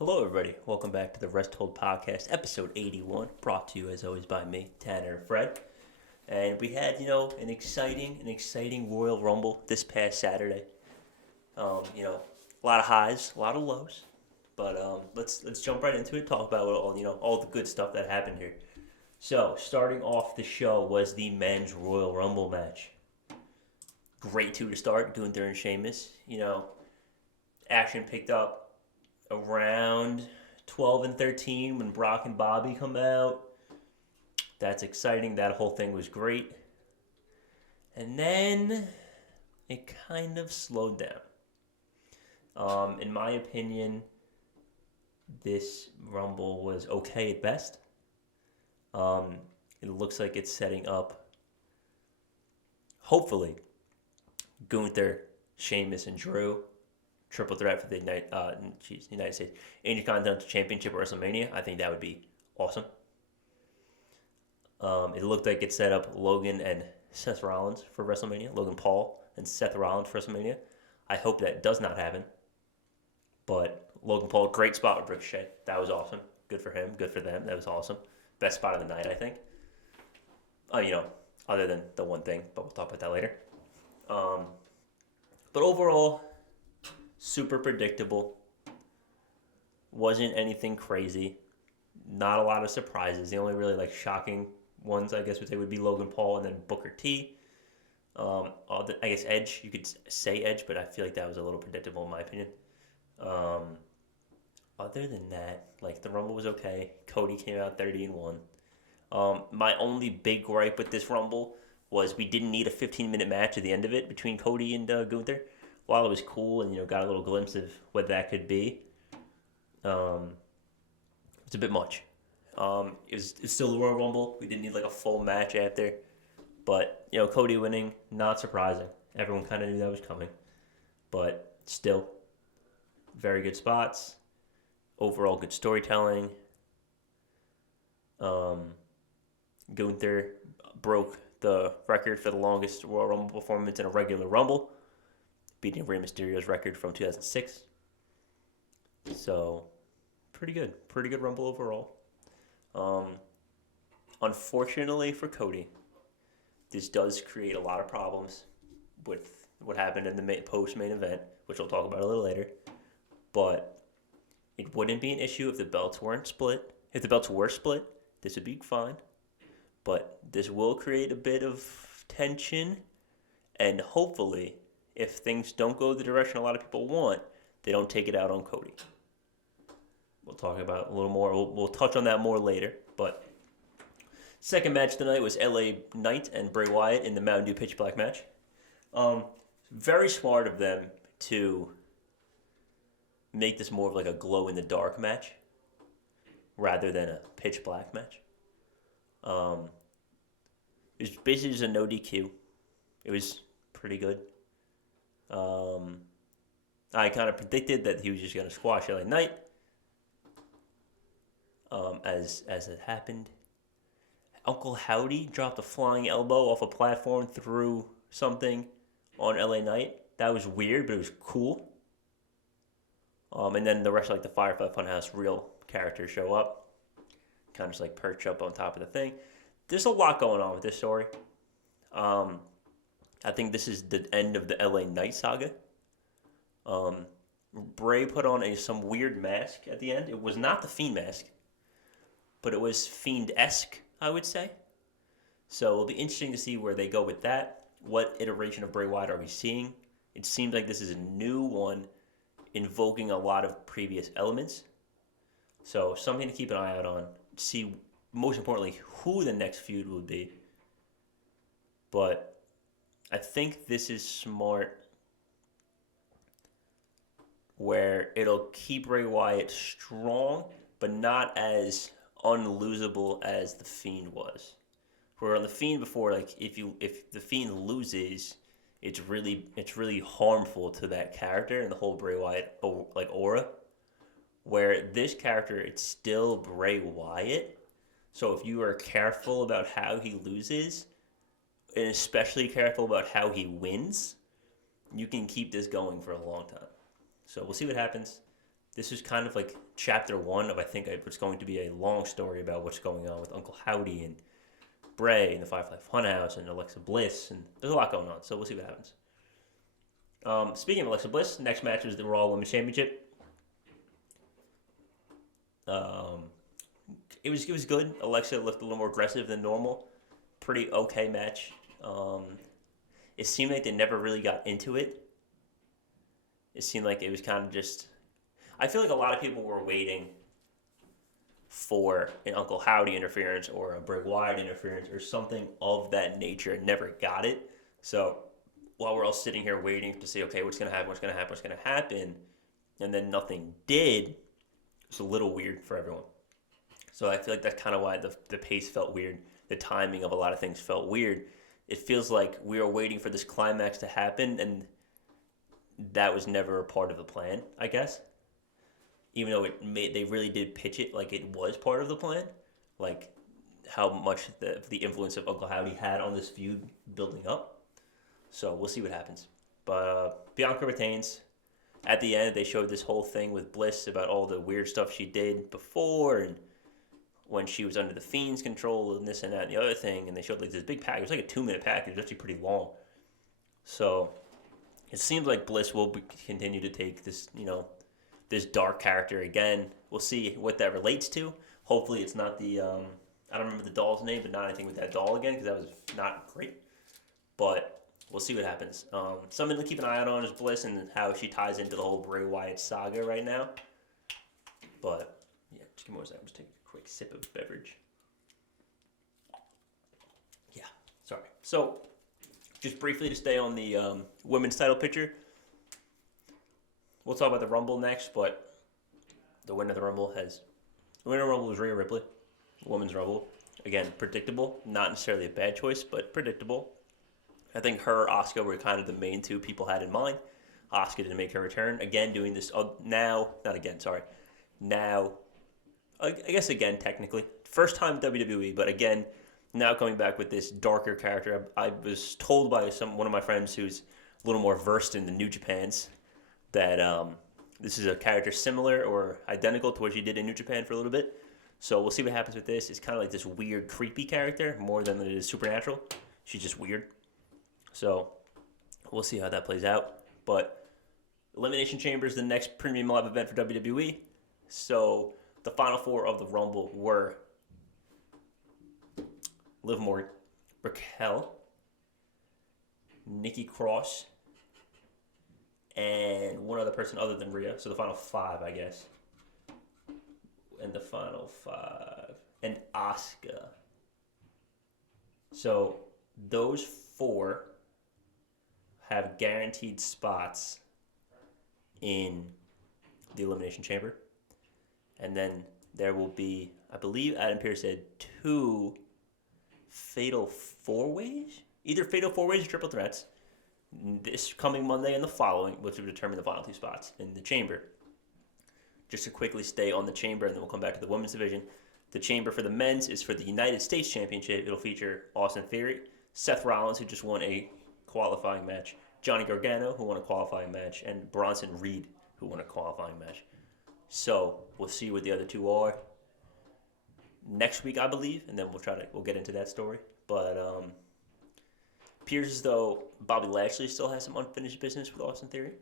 Hello, everybody. Welcome back to the Rest Hold Podcast, episode 81, brought to you as always by me, Tanner and Fred. And we had, an exciting Royal Rumble this past Saturday. A lot of highs, a lot of lows, but let's jump right into it. Talk about all the good stuff that happened here. So, starting off the show was the men's Royal Rumble match. Great two to start, Gunther and Sheamus. Action picked up around 12 and 13 when Brock and Bobby come out. That's exciting. That whole thing was great. And then it kind of slowed down. In my opinion, this Rumble was okay at best. It looks like it's setting up, hopefully, Gunther, Sheamus, and Drew triple threat for the United States Intercontinental Championship at WrestleMania. I think that would be awesome. It looked like it set up Logan and Seth Rollins for WrestleMania. Logan Paul and Seth Rollins for WrestleMania. I hope that does not happen. But Logan Paul, great spot with Ricochet. That was awesome. Good for him. Good for them. That was awesome. Best spot of the night, I think. Other than the one thing, but we'll talk about that later. But overall, super predictable. Wasn't anything crazy. Not a lot of surprises. The only really shocking ones, I guess, would be Logan Paul and then Booker T. I guess Edge. You could say Edge, but I feel like that was a little predictable in my opinion. Other than that, the Rumble was okay. Cody came out 30-1. My only big gripe with this Rumble was we didn't need a 15-minute match at the end of it between Cody and Gunther. While it was cool and got a little glimpse of what that could be, it's a bit much. It's still the Royal Rumble. We didn't need a full match after, but Cody winning, not surprising. Everyone kind of knew that was coming, but still, very good spots. Overall, good storytelling. Gunther broke the record for the longest Royal Rumble performance in a regular Rumble, beating Rey Mysterio's record from 2006. So, pretty good Rumble overall. Unfortunately for Cody, this does create a lot of problems with what happened in the post-main event, which we'll talk about a little later. But it wouldn't be an issue if the belts weren't split. If the belts were split, this would be fine. But this will create a bit of tension, and hopefully, if things don't go the direction a lot of people want, they don't take it out on Cody. We'll talk about it a little more. We'll touch on that more later. But second match tonight was LA Knight and Bray Wyatt in the Mountain Dew Pitch Black match. Very smart of them to make this more of a glow-in-the-dark match rather than a pitch black match. It was basically just a no DQ. It was pretty good. I kind of predicted that he was just going to squash LA Knight. As it happened, Uncle Howdy dropped a flying elbow off a platform through something on LA Knight. That was weird, but it was cool. And then the rest of the Firefly Funhouse real characters show up, kind of just perch up on top of the thing. There's a lot going on with this story. I think this is the end of the LA Knight saga. Bray put on some weird mask at the end. It was not the Fiend mask, but it was Fiend-esque, I would say. So it'll be interesting to see where they go with that. What iteration of Bray Wyatt are we seeing? It seems like this is a new one invoking a lot of previous elements. So something to keep an eye out on. See, most importantly, who the next feud would be. But I think this is smart where it'll keep Bray Wyatt strong, but not as unlosable as the Fiend was. Where on the Fiend before, if the Fiend loses, it's really harmful to that character and the whole Bray Wyatt aura. Where this character, it's still Bray Wyatt. So if you are careful about how he loses, and especially careful about how he wins, you can keep this going for a long time. So we'll see what happens. this is kind of like chapter one of, I think, what's going to be a long story about what's going on with Uncle Howdy and Bray and the Firefly Funhouse and Alexa Bliss, and there's a lot going on. So we'll see what happens. Speaking of Alexa Bliss, next match is the Raw Women's Championship. It was good. Alexa looked a little more aggressive than normal. Pretty okay match. It seemed like they never really got into it. It seemed like it was kind of just... I feel like a lot of people were waiting for an Uncle Howdy interference or a Bray Wyatt interference or something of that nature and never got it. So while we're all sitting here waiting to see, okay, what's going to happen, and then nothing did, it's a little weird for everyone. So I feel like that's kind of why the pace felt weird. The timing of a lot of things felt weird. It feels like we were waiting for this climax to happen, and that was never a part of the plan, I guess. Even though they really did pitch it like it was part of the plan, like how much the influence of Uncle Howdy had on this feud building up. So we'll see what happens. But Bianca retains. At the end, they showed this whole thing with Bliss about all the weird stuff she did before and when she was under the Fiend's control and this and that and the other thing. And they showed like this big package. It was like a 2-minute package. It was actually pretty long. So it seems like Bliss will continue to take this, this dark character again. We'll see what that relates to. Hopefully it's not the, I don't remember the doll's name, but not anything with that doll again because that was not great. But we'll see what happens. Something to keep an eye out on is Bliss and how she ties into the whole Bray Wyatt saga right now. But, yeah, just give me 1 second. Just take a quick sip of beverage. Yeah, sorry. So, just briefly to stay on the women's title picture. We'll talk about the Rumble next, but the winner of the Rumble was Rhea Ripley. The women's Rumble. Again, predictable. Not necessarily a bad choice, but predictable. I think her, Asuka were kind of the main two people had in mind. Asuka didn't make her return. Again, doing this now, I guess again, technically. First time WWE, but again, now coming back with this darker character. I was told by one of my friends who's a little more versed in the New Japans that this is a character similar or identical to what she did in New Japan for a little bit. So we'll see what happens with this. It's kind of like this weird, creepy character more than it is supernatural. She's just weird. So we'll see how that plays out. But Elimination Chamber is the next premium live event for WWE. So the final four of the Rumble were Liv Morgan, Raquel, Nikki Cross, and one other person other than Rhea. So the final five, I guess. And the final five. And Asuka. So those four have guaranteed spots in the Elimination Chamber. And then there will be, I believe Adam Pearce said, 2 Fatal 4-Ways? Either Fatal 4-Ways or Triple Threats. This coming Monday and the following, which will determine the final 2 spots in the Chamber. Just to quickly stay on the Chamber, and then we'll come back to the women's division. The Chamber for the men's is for the United States Championship. It'll feature Austin Theory, Seth Rollins, who just won a qualifying match, Johnny Gargano, who won a qualifying match, and Bronson Reed, who won a qualifying match. So we'll see what the other 2 are next week, I believe, and then we'll get into that story. But appears as though Bobby Lashley still has some unfinished business with Austin Theory.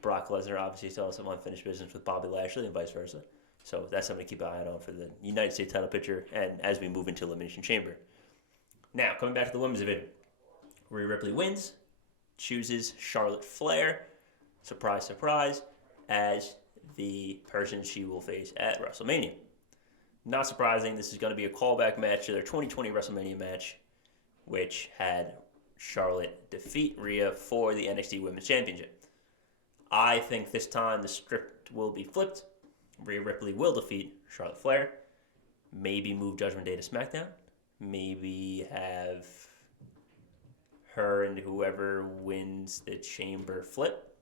Brock Lesnar obviously still has some unfinished business with Bobby Lashley and vice versa. So that's something to keep an eye on for the United States title picture and as we move into Elimination Chamber. Now, coming back to the women's division. Rhea Ripley wins, chooses Charlotte Flair, surprise, surprise, as the person she will face at WrestleMania. Not surprising, this is going to be a callback match to their 2020 WrestleMania match, which had Charlotte defeat Rhea for the NXT Women's Championship. I think this time the script will be flipped. Rhea Ripley will defeat Charlotte Flair. Maybe move Judgment Day to SmackDown. Maybe have her and whoever wins the Chamber flip.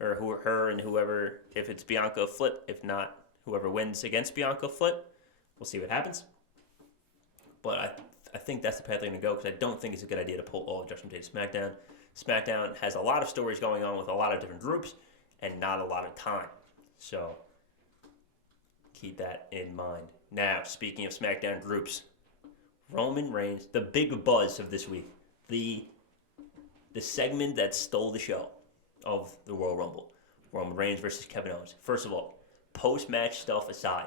Or her and whoever, if it's Bianca, flip. If not, whoever wins against Bianca flip. We'll see what happens. But I think that's the path they're going to go because I don't think it's a good idea to pull all of Judgment Day to SmackDown. SmackDown has a lot of stories going on with a lot of different groups, and not a lot of time. So keep that in mind. Now, speaking of SmackDown groups, Roman Reigns, the big buzz of this week, the segment that stole the show of the Royal Rumble, Roman Reigns versus Kevin Owens. First of all, post-match stuff aside,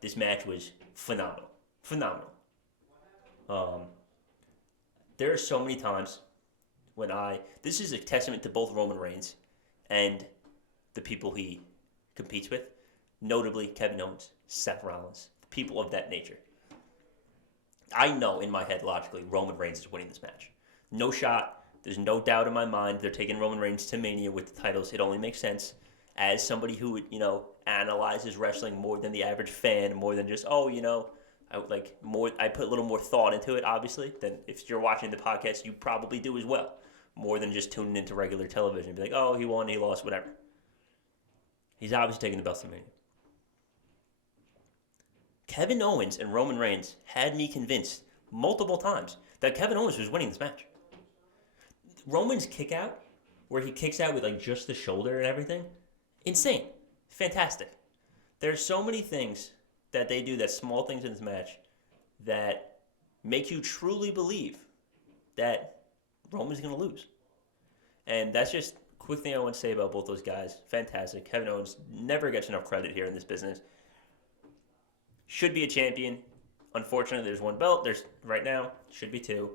this match was phenomenal. Phenomenal. There are so many times when this is a testament to both Roman Reigns and the people he competes with, notably Kevin Owens, Seth Rollins, people of that nature. I know in my head, logically, Roman Reigns is winning this match. No shot. There's no doubt in my mind they're taking Roman Reigns to Mania with the titles. It only makes sense. As somebody who, analyzes wrestling more than the average fan, more than just, I put a little more thought into it, obviously, than if you're watching the podcast, you probably do as well. More than just tuning into regular television and be like, oh, he won, he lost, whatever. He's obviously taking the belts to Mania. Kevin Owens and Roman Reigns had me convinced multiple times that Kevin Owens was winning this match. Roman's kick out, where he kicks out with just the shoulder and everything, insane. Fantastic. There's so many things that they do, that small things in this match, that make you truly believe that Roman's going to lose. And that's just a quick thing I want to say about both those guys. Fantastic. Kevin Owens never gets enough credit here in this business. Should be a champion. Unfortunately, there's one belt. There's right now, should be two.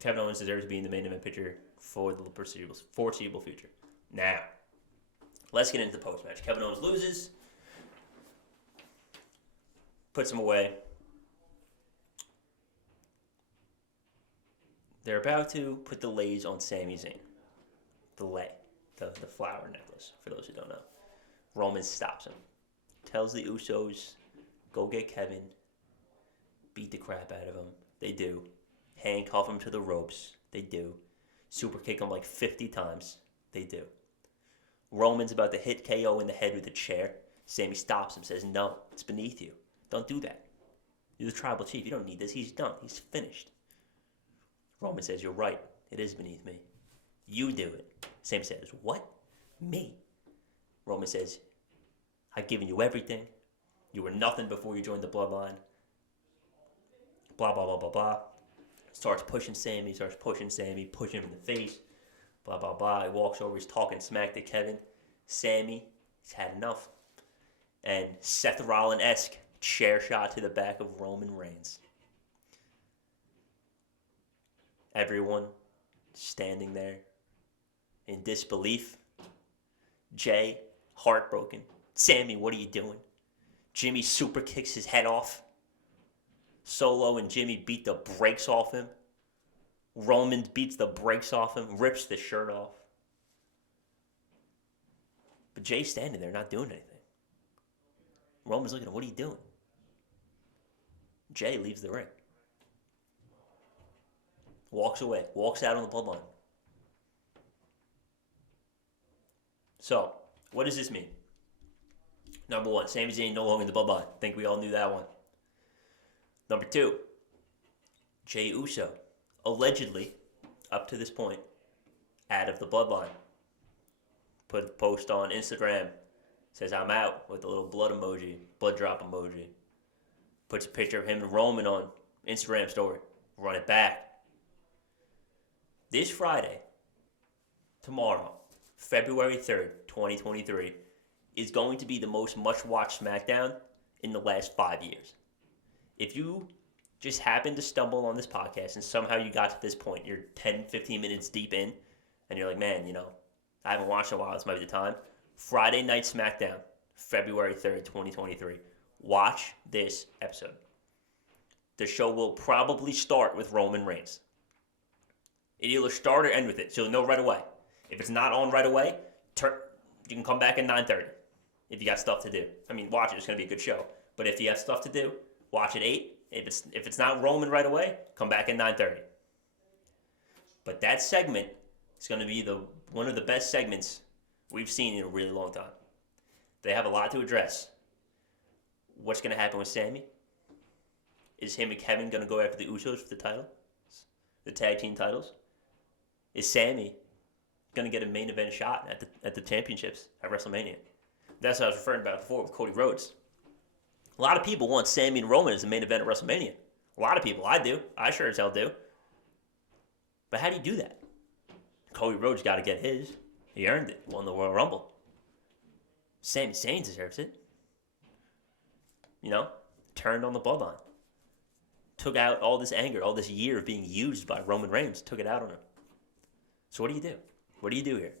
Kevin Owens deserves to be in the main event picture for the foreseeable future. Now, let's get into the post-match. Kevin Owens loses. Puts him away. They're about to put the lays on Sami Zayn. The lay. The flower necklace, for those who don't know. Roman stops him. Tells the Usos, go get Kevin. Beat the crap out of him. They do. Handcuff him to the ropes. They do. Super kick him 50 times. They do. Roman's about to hit KO in the head with a chair. Sami stops him, says, no, it's beneath you. Don't do that. You're the tribal chief. You don't need this. He's done. He's finished. Roman says, you're right. It is beneath me. You do it. Sami says, what? Me? Roman says, I've given you everything. You were nothing before you joined the Bloodline. Blah, blah, blah, blah, blah. Starts pushing Sami, pushing him in the face. Blah, blah, blah. He walks over, he's talking smack to Kevin. Sami, he's had enough. And Seth Rollins-esque chair shot to the back of Roman Reigns. Everyone standing there in disbelief. Jay, heartbroken. Sami, what are you doing? Jimmy super kicks his head off. Solo and Jimmy beat the brakes off him. Roman beats the brakes off him, rips the shirt off. But Jay's standing there not doing anything. Roman's looking at him, what are you doing? Jay leaves the ring. Walks away. Walks out on the bloodline. So, what does this mean? Number one, Sami Zayn no longer in the bloodline. I think we all knew that one. Number two, Jey Uso, allegedly, up to this point, out of the bloodline. Put a post on Instagram, says I'm out with a little blood emoji, blood drop emoji. Puts a picture of him and Roman on Instagram story. Run it back. This Friday, tomorrow, February 3rd, 2023, is going to be the most much-watched SmackDown in the last 5 years. If you just happen to stumble on this podcast and somehow you got to this point, you're 10, 15 minutes deep in, and you're like, man, I haven't watched in a while, this might be the time. Friday Night SmackDown, February 3rd, 2023. Watch this episode. The show will probably start with Roman Reigns. It'll either start or end with it, so you'll know right away. If it's not on right away, you can come back at 9:30 if you got stuff to do. Watch it. It's going to be a good show. But if you have stuff to do, watch at 8. If it's not Roman right away, come back at 9:30. But that segment is going to be one of the best segments we've seen in a really long time. They have a lot to address. What's going to happen with Sami? Is him and Kevin going to go after the Usos for the title? The tag team titles? Is Sami going to get a main event shot at the championships at WrestleMania. That's what I was referring about before with Cody Rhodes. A lot of people want Sami and Roman as the main event at WrestleMania. A lot of people. I do. I sure as hell do. But how do you do that? Cody Rhodes got to get his. He earned it. Won the Royal Rumble. Sami Zayn deserves it. Turned on the Bloodline. Took out all this anger, all this year of being used by Roman Reigns. Took it out on him. So what do you do? What do you do here?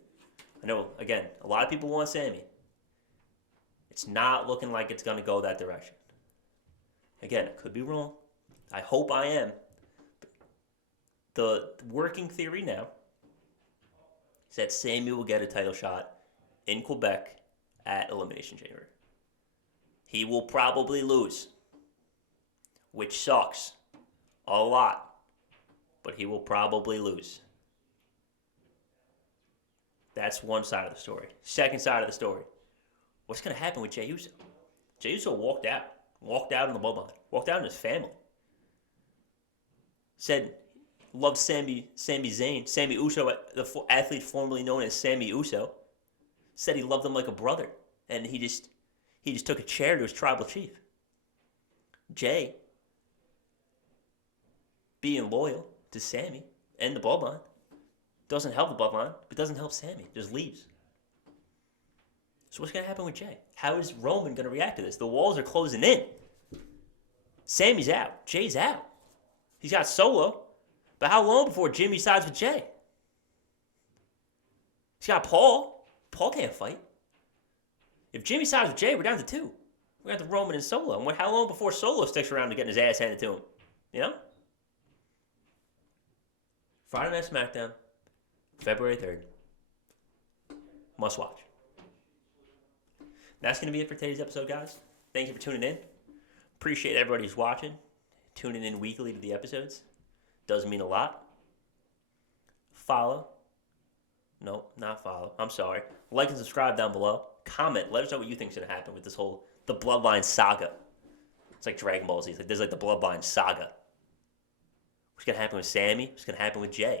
I know, again, a lot of people want Sami. It's not looking like it's going to go that direction. Again, I could be wrong. I hope I am. The working theory now is that Sami will get a title shot in Quebec at Elimination Chamber. He will probably lose, which sucks a lot, but he will probably lose. That's one side of the story. Second side of the story. What's going to happen with Jey Uso? Jey Uso walked out in the Bloodline, walked out in his family. Said, loved Sami Zayn, Sami Uso, the athlete formerly known as Sami Uso. Said he loved him like a brother, and he just took a chair to his tribal chief. Jey, being loyal to Sami and the Bloodline, doesn't help the Bloodline, but doesn't help Sami. Just leaves. So what's going to happen with Jey? How is Roman going to react to this? The walls are closing in. Sami's out. Jey's out. He's got Solo. But how long before Jimmy sides with Jey? He's got Paul. Paul can't fight. If Jimmy sides with Jey, we're down to two. We're down to Roman and Solo. And how long before Solo sticks around to getting his ass handed to him? You know? Friday Night SmackDown, February 3rd. Must watch. That's going to be it for today's episode, guys. Thank you for tuning in. Appreciate everybody who's watching, tuning in weekly to the episodes. Does mean a lot. Follow. No, not follow. I'm sorry. Like and subscribe down below. Comment. Let us know what you think is going to happen with the Bloodline saga. It's like Dragon Ball Z. There's the Bloodline saga. What's going to happen with Sami? What's going to happen with Jey?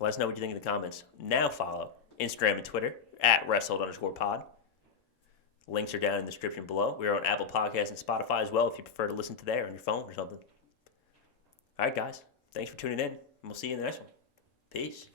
Let us know what you think in the comments. Now follow Instagram and Twitter @wrestled_pod. Links are down in the description below. We are on Apple Podcasts and Spotify as well if you prefer to listen to there on your phone or something. All right, guys. Thanks for tuning in, and we'll see you in the next one. Peace.